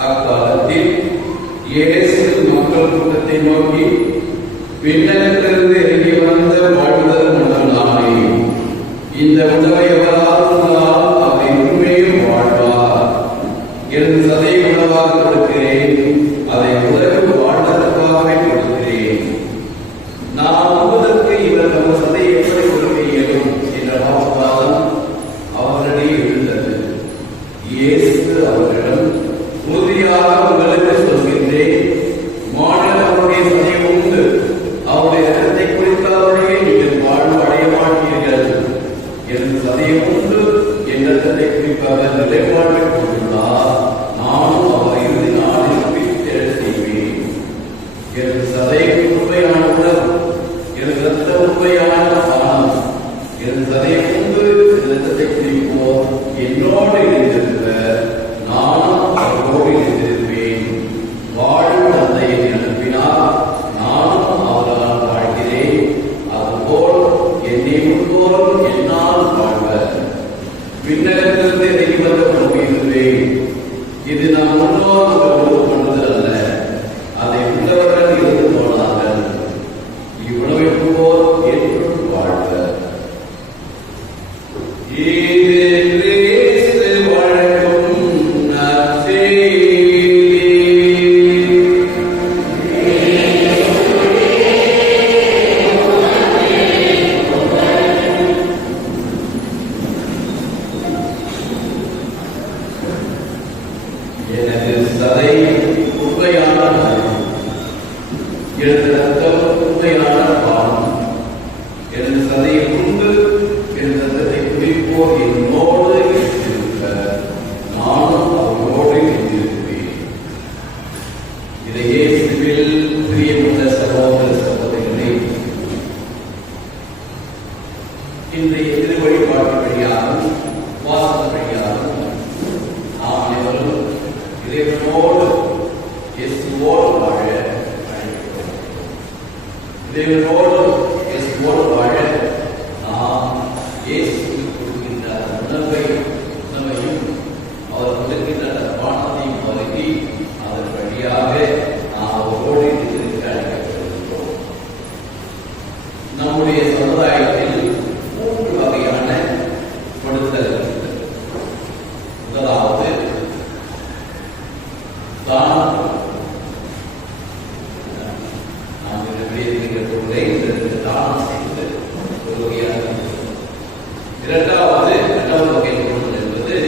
அக்காலத்தில் இயேசு மக்கள் கூட்டத்தை நோக்கி, விண்ணகத்திலிருந்து இறங்கி வந்த வாழ்வுதல் உணவனானே, இந்த உணவை எவரால் உண்டால் அவை உண்மையும் வாழ்வார். எனது சதை உணவாக கொடுக்கிறேன், அதை உலகு வாழ்வதற்காகவே கொடுக்கிறேன். நான் உண்பதற்கு இவர் நம்ம சதை எப்படி கொடுக்க இயலும் என்ற வாக்குவாதம் அவர்களிடையே எழுந்தது. இயேசு அவர்களிடம், உறுதியாக உங்களுக்கு சொல்கின்றேன், மாநிலங்களுடைய சதை உண்டு அவருடைய இரத்தத்தை குடிக்காதவரையே நீங்கள் வாழ்வு அடைய மாட்டீர்கள். எனது சதையை உண்டு என் இரத்தத்தை குடிக்காத நிலைப்பாட்டை கொண்டுள்ளார், நானும் அவர் இறுதி நாளில் உயிர்த்தெழச் செய்வேன். எனது சதை உண்மையான உணவு, எனது இரத்த உண்மையான பானம். எனது சதையை உண்டு என் இரத்தத்தை குடிப்போர் என்னோடு இணைந்திருக்க, நானும் அவரோடு இணைந்திருப்பேன். வாழும் தந்தையை அனுப்பினார், நானும் அவரால் வாழ்கிறேன். அதுபோல் என்னை முன்போரும் என்னால் வாழ்வர். விண்ணகத்திலிருந்து இறங்கி வந்த உணவு இதுவே. இது நம் முன்னோர்கள் உணவு கொண்டது அல்ல, அதை உள்ளவர்கள் இருந்து போனார்கள். இவ்வுணவை உண்போர் என்றும் வாழ்வர். எனது சதை உண்மையான எனது ரத்தம் உண்மையான பானம். எனது சதையை உண்டு எனது ரத்தத்தை குடிப்போர் என்னோடு இருக்க, நானும் அவரோடு இருந்திருப்பேன். இதையே சிவில் பிரியமுள்ள சகோதர சகோதரிகளை, இந்த எதிர் வழிபாட்டு வழியாகவும் வாசல் வழியாகவும் நாம் அனைவரும் இறைவனோடு இயேசுவோடு வாழ அழைக்கிறோம். இறைவனோடு இயேசுவோடு வாழ நாம் இயேசு கொடுக்கின்ற உணவையும் அவர் கொடுக்கின்ற பானத்தையும் வழங்கி அதன் வழியாக நாம் அவரோடு இருக்க அழைக்கப்படுகிறோம். நம்முடைய சமுதாயத்தில் 3 வகையான கொடுத்தல். முதலாவது தானம். நாம் இருக்கிற பொருளை தானம் செய்வது ஒரு வகையான. இரண்டாவது வகை பொருள் என்பது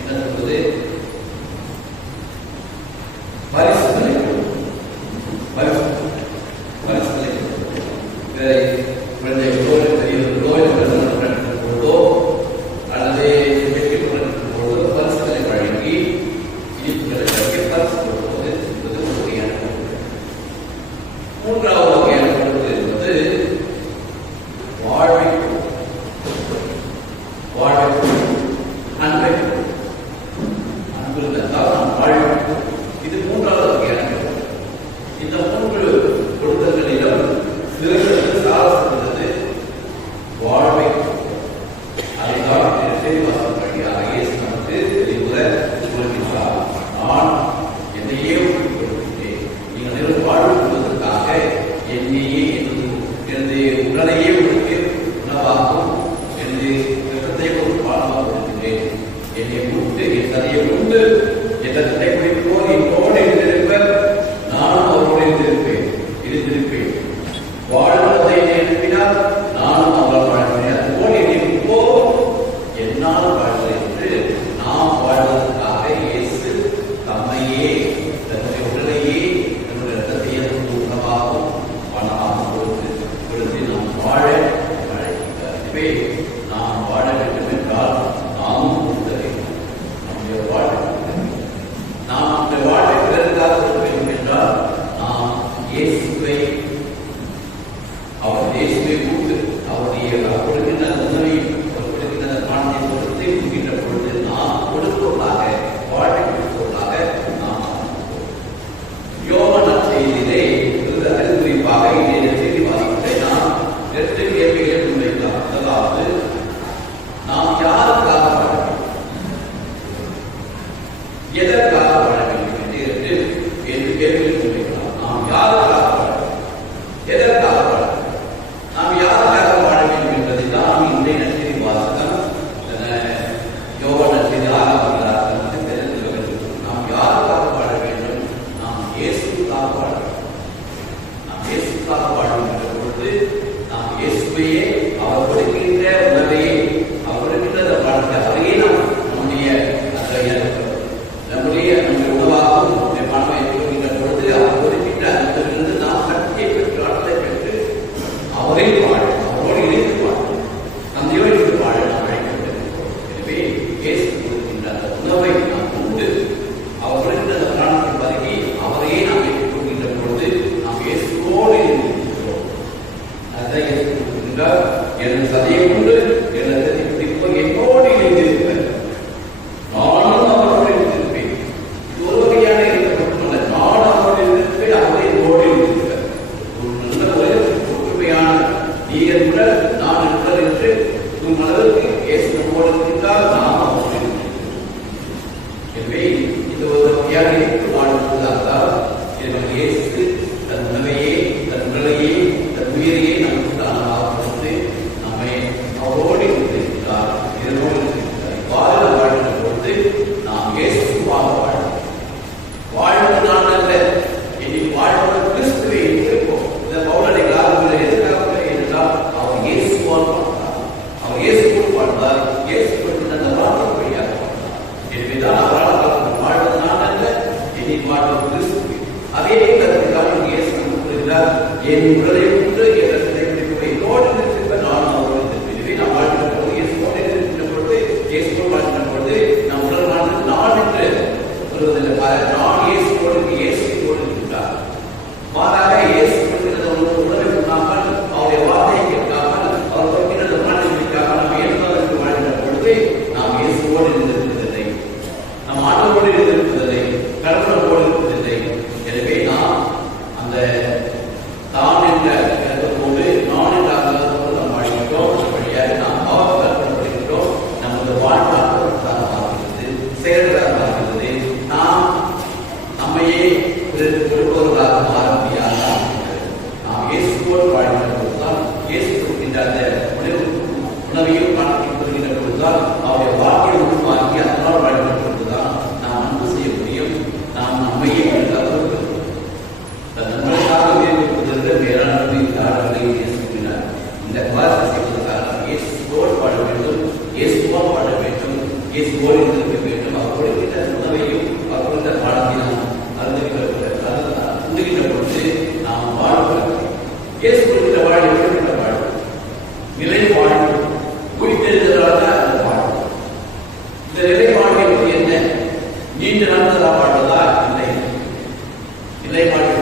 என்ன சொல்வது? பரிசுகளை பொழுதோ அல்லது வெற்றி பொழுதோ பரிசுகளை வழங்கி இனிப்புகளை வழங்கி பரிசு கொடுப்பது என்பது ஒரு வகையான பொருள். மூன்றாவது வகையான பொருள் என்பது வாழ்வை அன்பை அன்பு இருந்தால் நாம் வாழ்வை. இது மூன்றாவது வகையான பொருள். இந்த 3 கொடுத்தல்களிலும் சிறந்தது சாரசிறந்தது வாழ்வை. அதைதான் வாசல் வழியாக இயேசு நமக்கு தெளிவுற சொல்கிறார். நான் என்னையே கொடுக்கிறேன், நீங்கள் நிறுவ வாழ்வு கொள்வதற்காக என்னையே எனது உடலையே உங்களுக்கு உணவாகும், எனது ரத்தத்தை ஒரு பாலமாக கொடுக்கிறேன். என்னை உண்டு என் சதையை உண்டு என் ரத்தத்தை குடிப்போர் என்னோடு இருந்திருப்பர், நானும் அவரோடு இருந்திருப்பேன். வாழ்வதை எழுப்பினார், நானும் அவர் வாழ்கிறேன். அதுபோல் என்னை முன்போர் என்னால் வாழ்கிறேன் என்று நாம் வாழ்வதற்காக இயேசு தம்மையே தன்னுடைய உடலையே தன்னுடைய ரத்தத்தையே உணவாகவும் பணமாகவும் கொடுத்து நாம் வாழ அழைக்கிறார். எனவே நாம் வாழ வேண்டும் என்றால் நாமும் கொடுக்க வேண்டும். நம்முடைய வாழ்க்கை நாம் நம்முடைய வாழ்க்கை பிறருக்காக கொடுக்க வேண்டும் என்றால் நாம் இயேசுவை கொடுத்து அவருடைய கொடுக்கின்ற உணவை கொடுக்கின்ற பானத்தை கொடுத்து என் உடலை உண்டு எதற்கு இதோடு இருக்கிற நான் அவரோடு இதுவே நாம் வாழ்கிற பொழுது இயேசுவோடு இருக்கின்ற பொழுது இயேசுவோடு வாழ்கின்ற பொழுது நம் உடல் வாழ்ந்து நான் என்று சொல்வதில்லை. நான் இயேசுவோடு இயேசுவோடு இருக்கின்றார். மாறாக இயேசு கொடுக்கிற உணவை உண்ணாமல் அவருடைய வார்த்தையை கேட்காமல் அவர் கொடுக்கிற மாநிலத்திற்காக நாம் இயேசுவோடு வாழ்கின்ற பொழுது நாம் இயேசுவோடு இருந்திருப்பதில்லை, நம் ஆண்டவரோடு இருந்திருப்பதில்லை, கடவுளோடு இருப்பதில்லை. எனவே நாம் அந்த தான் என்ற இடத்தோடு நான் என்ற அர்த்தத்தோடு நாம் வாழ்கின்றோம். வழியாக நாம் பாவப்படுகின்றோம். நமது வாழ்வாக பார்க்கிறது, செயல்களாக பார்க்கிறது. நாம் நம்மையே கொடுப்பவர்களாக மாற முடியாத நாம் இயேசுவோடு வாழ்கின்ற பொழுதுதான், இயேசு கொடுக்கின்ற அந்த உணவையும் கொடுக்கின்ற பொழுதுதான், அவருடைய வாழ்க்கையை உருவாக்கி அதனால் வாழ்கின்ற பொழுதுதான் நாம் அன்பு செய்ய முடியும். நாம் நம்மையே இந்த வார்த்தை செய்வதற்காக இயேசுவோடு வாழ வேண்டும், இயேசுவோடு வாழ வேண்டும், இயேசுவோடு இருக்க வேண்டும். அவர் கொடுக்கின்ற உணவையும் அவர் கொடுத்த பாடத்தையும் உண்டுகின்ற பொழுது நாம் வாழ்வோம். இயேசு கொடுக்கின்ற வாழ்வு எப்படிப்பட்ட வாழ்வு? நிலை வாழ்வு, உயிர்த்தெழுதலான அந்த வாழ்வு. இந்த நிலை வாழ்வு என்பது என்ன? நீண்ட நாட்களா வாழ்வதா? இல்லை. நிலை வாழ்வு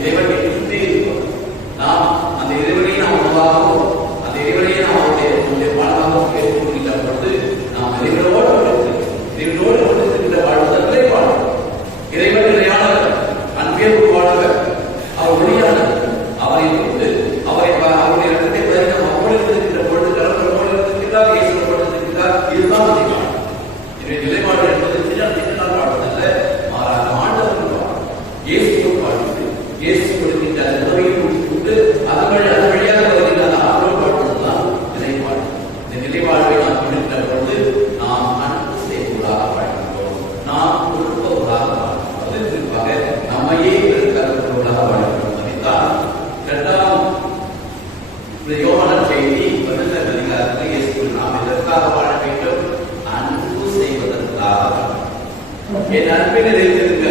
இறைவனை சுற்றி இருக்கும். நாம் அந்த இறைவனையை நாம் உணவாகவும் அந்த இறைவனையை நாம் அவருடைய வாழ்வாகவும் ஏற்றுக்கொள்கின்ற பொழுது நாம் இறைவனோடு ஒன்றிருக்கின்ற வாழ்வதன் நிலை வாழ்வு. இறைவன் நிலையானவர், அன்பியல் வாழ்வர், அவர் ஒளியானவர். அவரை கொண்டு அவருடைய ரத்தத்தை பறிக்க அவரோடு இருக்கின்ற பொழுது கடவுளோடு இருக்கின்றார், இயேசுவோடு இருக்கின்றார். இதுதான் நிலைப்பாடு. எனவே நிலைப்பாடு என்பது சின்ன நாள் வாழ்வதல்ல, மாறாக ஆண்டவர் வாழ்வு, இயேசுவோடு வாழ்வது, இயேசு கொடுக்கின்ற அந்த உணவையும் கொண்டு அதன் வழியாக வருகின்ற அந்த ஆண்டவர் வாழ்வதுதான் நிலைப்பாடு. இந்த நிலைப்பாடுவை நாம் கொண்டிருக்கின்ற பொழுது நாம் அன்பு செய்வதாக வாழ்கின்றோம், நாம் கொடுப்பவர்களாக வாழ்கின்றோம். அது குறிப்பாக நம்மையே கருத்துள்ளவர்களாக வாழ்கின்றோம். அதைத்தான் 2 யோவான் செய்தி 11 அதிகாரத்தில் இயேசு நாம் எதற்காக வாழ வேண்டும்? அன்பு செய்வதற்காக. என் அன்பை நிறைந்திருங்க,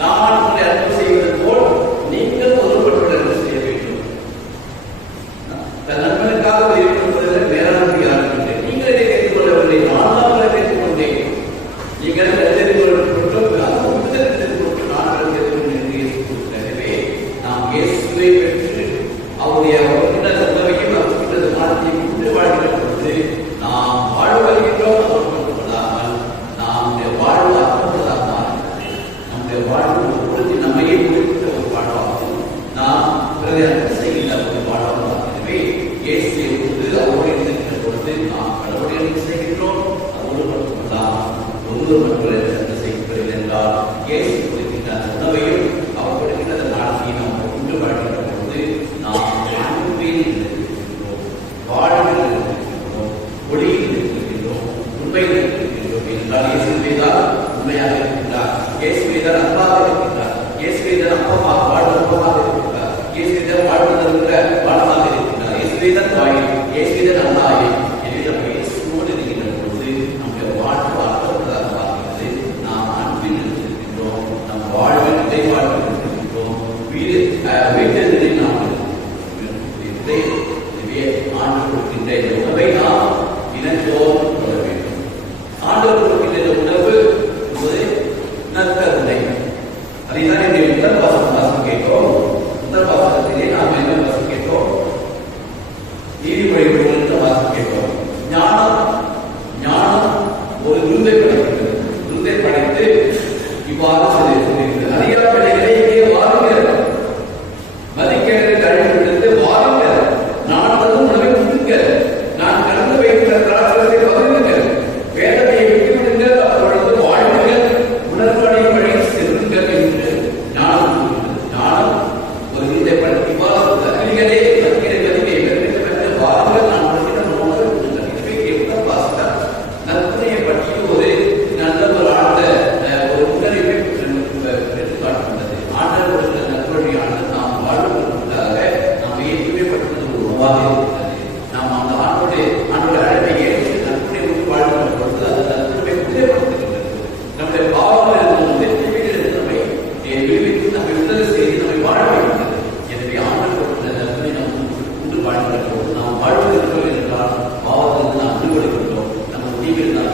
நான் உங்களை அன்பு செய்வது போல் நீங்கள் ஒருவருடன் அன்பு செய்ய வேண்டும். தன் நண்பனுக்காக இருக்கிற வேளாண் யாருக்கின்றேன். நீங்கள் இதை கேட்டுக் கொள்ளவில்லை, நான் தான் உங்களை கேட்டுக் கொண்டேன். நீங்கள் தெரிந்து கொள்ளப்பட்டோம், நான் என்று இயேசு கொடுக்கிறார். எனவே நாம் இயேசுவை பெற்று அவருடைய உணவையும் அவருடைய மாற்றத்தையும் கொண்டு வாழ்கிற பொழுது நாம் வாழ வருகின்றோம். அவர் கொண்டுள்ளாமல் நம்முடைய வாழ்வு அற்புதமாக மாறுகிறது. நம்முடைய வாழ்வு பொழுது நம்மையே கொடுக்கிற ஒரு வாழ்வாகும், நாம் பிறரை அன்பு செய்கின்ற ஒரு வாழ்வாகும். எனவே இயேசுவை கொண்டு அவரோடு இருக்கின்ற பொழுது நாம் கடவுளை அன்பு செய்கின்றோம். அதோடு மட்டுமல்லாமல் ஒருவர் மற்றவரை அன்பு செய்கிறீர்கள் என்றால் இயேசு கொடுக்கின்ற அந்த உணவையும் அவர் கொடுக்கின்ற அந்த நாளையும் நாம் கொண்டு வாழ்கின்ற பொழுது நாம் அன்பையில் இருக்கின்றோம், வாழ்வில் இருக்கின்றோம், ஒளியில் இருக்கின்றோம், உண்மையில் இருக்கின்றோம். என்றால் இயேசுவை தான் உண்மையாக இருக்கின்றார், இயேசுவை தான் அன்பாக இருக்கின்றார், இயேசுவை தான் அப்பமாக வாழ்வதாக இருக்கின்றார், இயேசுவை தான் வாழ்வதற்கிற வாழ்வாக இருக்கின்றார், இயேசுவை தான் வாயில், இயேசுவை தான் அல்லாயே. எனவே நம்ம இயேசுவோடு இருக்கின்ற பொழுது நம்முடைய வாழ்வு அற்புதமாக பார்க்கிறது. நாம் அன்பில் இருக்கின்றோம், நம் வாழ்வில் நிலை வாழ்வில் இருக்கின்றோம், வீட்டில் நாம் ஆண்டு கொடுக்கின்ற இந்த உணவை நாம் இனத்தோடு கொள்ள வேண்டும். ஆண்டவர் கொடுக்கின்ற இந்த உணவு நற்கருணை. அதைதான் என்னுடைய முதல் வாசம் கேட்டோம். முதல் வாசகத்திலே நாம் என்ன வாசம் கேட்டோம்? நீதிமொழிகள் வாசம் கேட்டோம். ஞானம் ஒரு விருந்தை படைக்கிறது. விருந்தை படைத்து இவ்வாறு சொல்லியிருக்கிறது, அறியா பிள்ளைகளை இங்கே வாருங்கள், மதிக்கிற கழிவிலிருந்து வாருங்கள், நான் தரும் உணவை கொடுங்க, நான் கலந்து வைக்கிற திராட்சரசத்தை பகிருங்கள், வேதனையை விட்டுவிடுங்கள், அப்பொழுது வாழ்வுகள் உணர்வடை வழி செல்லுங்கள் என்று ஞானம் ஒரு விருந்தை படைத்து அகிலிகளே மதிக்கிற மதிப்பை வாருங்கள், நான் உணவை கொடுங்கள். எனவே முதல் வாசகம் நற்குணையை பற்றி ஒரு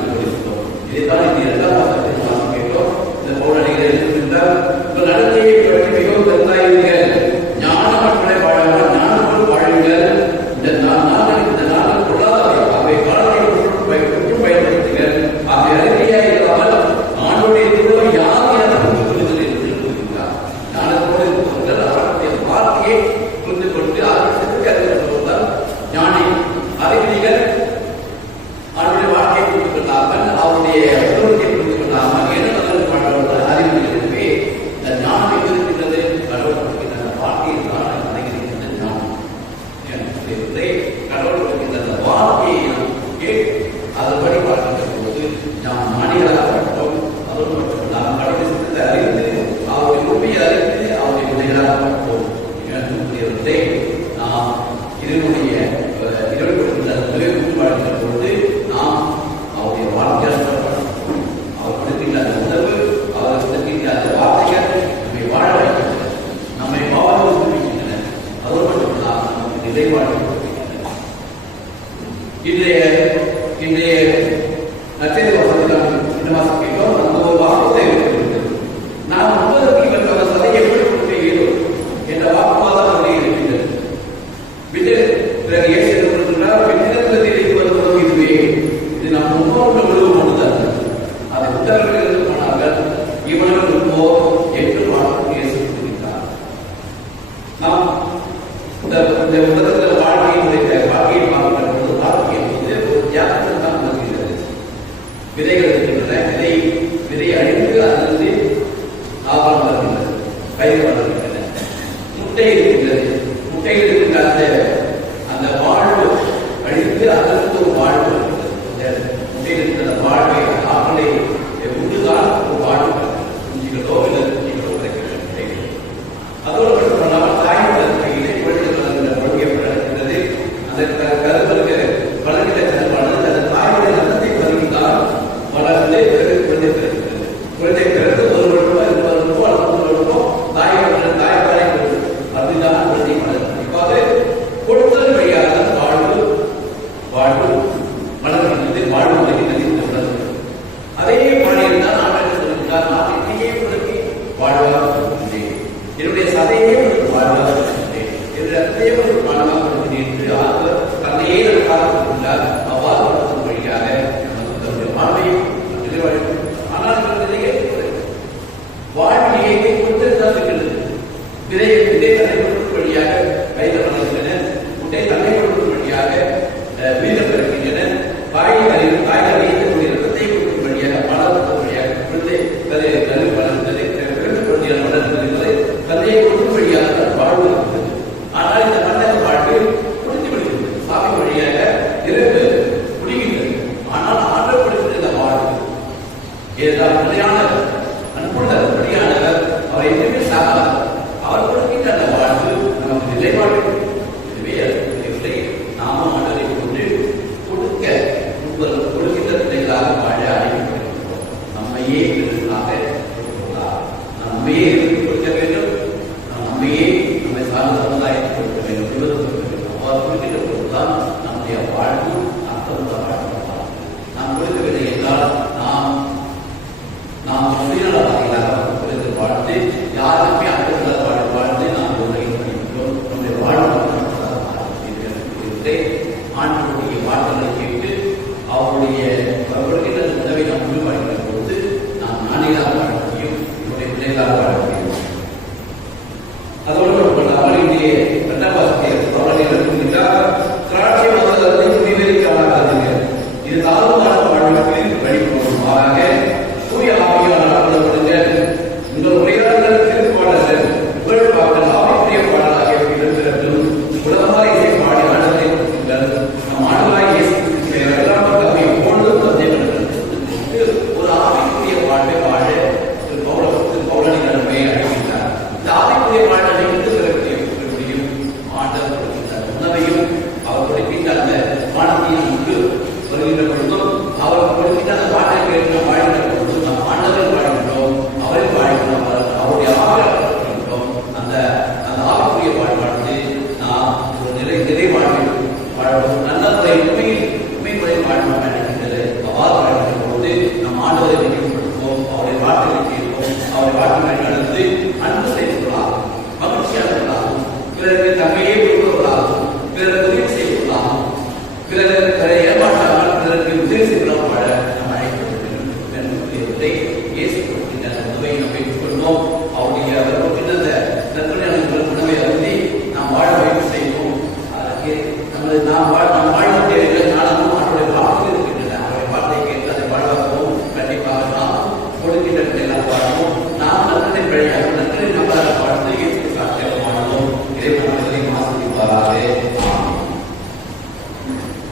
கண்டுபிடித்தோம். இதைத்தான் இந்த இரண்டாம் வாசகத்தில் நாம் கேட்டோம். இந்த பௌரணிகளை எழுதுகின்றார். உங்கள் நடத்தையை பற்றி மிகவும் கருத்தாயிருங்கள். ஞானமற்ற வாழாமல் ஞானமும் வாழுங்கள். இந்த நாங்கள் கொள்ளாதவை அவை காலத்தை பயன்படுத்துங்கள். அவை அறிக்கையாக இல்லாமல் ஆண்டுடைய துறவு யார் என புரிந்து கொள்ளுங்கள் என்று கூறுகிறார். ஞானத்தோடு இருப்பவர்கள் அவருடைய வார்த்தையை புரிந்து கொண்டு ஆரோக்கியத்துக்கு அறிவிப்பவர்கள் ஞானி. அதை நீங்கள் அவருடைய வார்த்தையை புரிந்து கொள்ளாமல் அவருடைய உணர்வை புரிந்து கொள்ளாமல் என்ன பாடுபவர்கள் அறிவிக்கிறதுவே இந்த ஞானம் இருக்கின்றது. கடவுள் கொடுக்கின்ற வார்த்தையை தான் அறிவிக்கின்ற ஞானம். கடவுள் கொடுக்கின்ற அந்த வார்த்தையை நாம் கேட்டு அதன்படி பார்க்கின்ற போது நாம் ஞானிகளாகப்பட்டோம். அதோடு மட்டும் நாம் கடவுள் சித்தத்தை அறிந்து அவருடைய உண்மையை அறிந்து அவருடைய பிள்ளைகளாகப்பட்டோம். நாம் இதனுடைய இரவு கொடுக்கின்ற தொழில் வாழ்கின்ற பொழுது நாம் அவருடைய வாழ்க்கையால் அவர் கொடுக்கின்ற அந்த உணவு அவர் கொடுக்கின்ற அந்த வார்த்தைகள் நம்மை வாழ வைக்கின்றன, நம்மை வாழ ஊக்குவிக்கின்றன. அதோடு மட்டும் நாம் நமக்கு நிறைவாழ்வு கொடுக்கின்றன. இன்றைய நச்செய்தி வசனத்தில் இந்த மாதம் கேட்டோம். நம்ம ஒரு வாக்குறுதி இருக்கிறது. நாம் 9 கிலோ சதை எப்படி கொடுக்க இயலும் என்ற வாக்குவாதம் அப்படி இருக்கின்றது. பிறகு ஏசு கொடுக்கின்றார், வித்திரத்தில் இருப்பது இதுவே, இது நம் முன்னோர்கள் விழுவமானது. அதை புத்தகர்கள் இருந்து போனார்கள், இவர்கள் இருப்போம் என்று இயேசு கொடுக்கிறார். நாம் இந்த உலகத்தில் வாழ்க்கையை பார்க்கின்ற பொழுது வாழ்க்கை என்பது ஒரு தியாகத்தில் தான் வருகிறது. விதைகள் இருக்கின்றன, விதை அழிந்து அதிலிருந்து ஆபரம் வருகின்றது, பயிர் வருகின்றன. முட்டை இருக்கின்றது, முட்டையில் இருக்கின்ற அந்த வாழ்வு அழிந்து அதற்கு ஒரு வாழ்வு இருக்கிறது. முட்டையில் இருக்கிற வாழ்வை ஆக்களை உண்டுதான் ஒரு வாழ்வு குஞ்சுகளோ இல்லை குஞ்சுகளோ கிடைக்கின்ற முட்டைகள். அதோடு மட்டும் பண்ணாமல் தாய் வளர்க்கையிலே குழந்தை வளர்கின்ற கொள்கை நடக்கிறது. அந்த கருவருக்கு வளர்கிற செல்வானது அந்த தாயுடைய நலத்தை வருகின்றால் வளர்ந்து குழந்தை பிறக்கிறது. குழந்தை பிறகு 1 வருடமோ 2 வருடமோ அல்லது 3 வருடமோ தாய்ப்பாலை அதுதான் குழந்தை வளர்க்கிறது. இவ்வாறு கொடுத்தல் வழியாக வாழ்வு வளர்கின்றது, வாழ்வு வருகின்றது என்று உணர்கிறது. அதே பாணியில் தான் நான் சொல்லுகிறார், நான் என்னையே கொடுத்து வாழ்வாக கொடுக்கின்றேன், என்னுடைய சதையே கொடுத்து வாழ்வாக கொடுக்கின்றேன், என்னுடைய ரத்தையே கொடுத்து வாழ்வாக கொடுக்கின்றேன் என்று ஆழ்வர் தன்னையே பார்த்துக்கொண்டார். அவ்வாறு வளர்க்கும் வழியாக தன்னுடைய வாழ்வையும் ஆனால் வாழ்க்கையை கொடுத்திருந்தால் இருக்கிறது. விதை தன்னை கொடுக்கும் வழியாக வயது வளர்கின்றன, முட்டை தன்னை கொடுக்கும் வழியாக வீரம் பிறக்கின்றன, காய்கறி வைக்கக்கூடிய ரத்தத்தை கொடுக்கும் வழியாக வளர்க்கும் வழியாக குழந்தை கரு வளர்ந்தது குழந்தைகள் வளர்ந்தது என்பதை தந்தையை கொடுக்கும் வழியாக வாழ்வு இருக்கிறது. ஆனால் இந்த மண்டல வாழ்வு முடித்து விடுகிறது, சாமி வழியாக இருந்து முடிகின்றது. ஆனால் ஆற்றல் கொடுக்கின்ற இந்த வாழ்வு ஏதாவது நிலையானவர், அன்புள்ளவர், வழியானவர், அவர் எதுவுமே சாகாது. அவர் கொடுக்கின்ற அந்த வாழ்வு நமக்கு நிலைப்பாடு. இதுவே நாமும் ஆண்டவரை கொண்டு கொடுக்கின்ற பிள்ளைகளாக வாழ அழைக்கப்படுகிறோம். நம்மையே பிறருக்காக கொடுக்கிறார். நம்மையே கொடுக்க வேண்டும், நம்மையே நம்மை சார்ந்த சமுதாயத்தை கொடுக்க வேண்டும், கொடுக்க வேண்டும். அவர் கொடுக்கின்ற பொழுதுதான் நம்முடைய வாழ்வு அர்த்தமுள்ள வாழ்வு. நாம் கொடுக்கவில்லை என்றால் நாம் சுயநலவாதிகளாக கொடுத்து வாழ்ந்து யாருமே அர்த்தமுள்ள வாழ்ந்து நாம் உலகில் படிக்கிறோம். நம்முடைய வாழ்வு ஆண்டவருடைய வார்த்தைகளை கேட்டு அவருடைய வருகின்ற உணவை நாம் முன்வைக்கிற பொழுது நாம் ஞானிகளாக வாழ முடியும், என்னுடைய பிள்ளைகளாக வாழ முடியும். அதோடு மட்டுமல்லாமல் இங்கே 2ஆம் வாசகத்தில் அவர்கள் எழுதுகின்றார், திராட்சை மரத்தை துணிவெளிக்காக இது தாழ்வான வாழ்வுக்கு வழிபடும். மாறாக தூய ஆவியால் கொள்ளப்படுங்கள். உங்கள் உரையாடல்கள் திருப்பாடல்கள் புகழ் பாடல் ஆவிக்குரிய பாடலாக இருக்கிறதும் உலகமாக இசை பாடி ஆண்டவரை கொடுக்கின்றார். நம் ஆண்டவராய் இயேசு எல்லாம் அவை போன்றும் ஒரு ஆவிக்குரிய வாழ்வை வாழ பௌரணிகளை அழைக்கின்றார். இந்த ஆவிக்குரிய வாழ்வை வந்து பிறகு முடியும். ஆண்டவர் கொடுக்கின்றார் உணவையும் அவர் கொடுக்கின்ற அந்த வானத்தையும் உண்டு வருகின்ற பொழுதும் அவர் கொடுக்கின்ற அந்த வாழ்க்கை வாழ்க்கை கொடுக்கின்ற எல்லா பாடமும்